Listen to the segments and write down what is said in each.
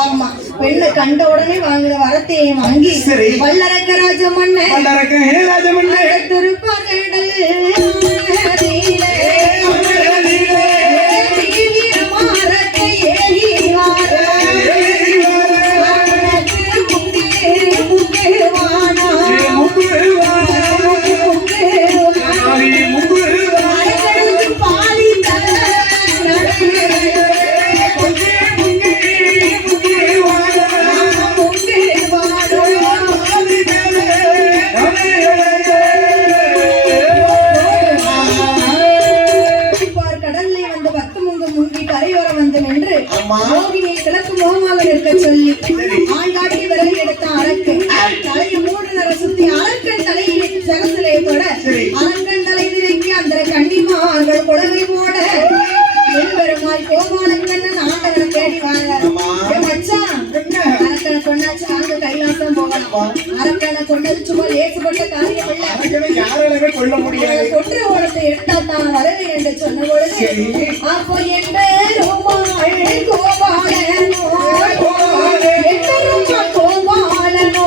ஆமா, பெண்ணை கண்ட உடனே வாங்குற வரத்தையே வாங்கி வல்லரக்க ராஜமன்ன திருப்பகடல் கிழக்கு முகமாக நிற்க சொல்லி ஆண்டாட்டி விரல் எடுத்த அரக்கு தலையை 3 நர சுத்தி அரக்கன் தலையில் சரசிலே தொட அரக்கன் தலை திரைக்கு அந்த கன்னிமார்கள் குழந்தை போட பெருமாள் கோபாலங்கண்ணன் ஆண்டவனை தேடி வாங்க மச்சான் அரக்கனை கொண்டாச்சு வாங்க கைலாசம் போகலாம். அரக்கனை கொண்டது சும்மா லேசு கொண்ட காரியம் இல்ல, கொற்ற ஓடத்தை எடுத்தா தான் வரவேன் என்று சொன்ன பொழுது அப்போ என் பெருமாள் கோபாலனோ கோபாலனோ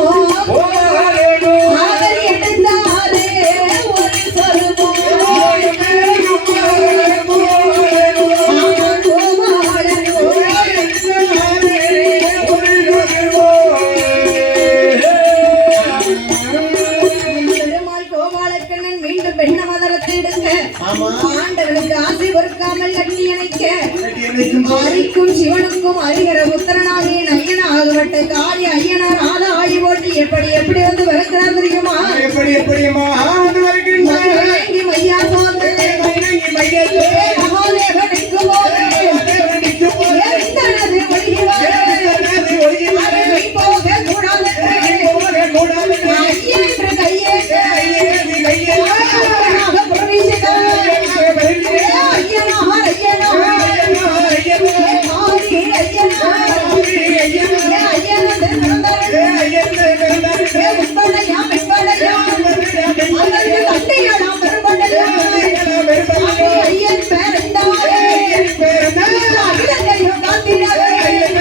அவர் எடுத்தாரே ஒரு சொல்வோம் ஆண்டவனுக்கு ஆசை பொறுக்காமல் கட்டி அணைக்க ஆதிக்கும் சிவனுக்கும் அறிகிற புத்திரனாகிய நையனாகப்பட்ட காளி ஐயனார் ஆத ஆகி போட்டு எப்படி எப்படி வந்து வருகிறார் தெரியுமா?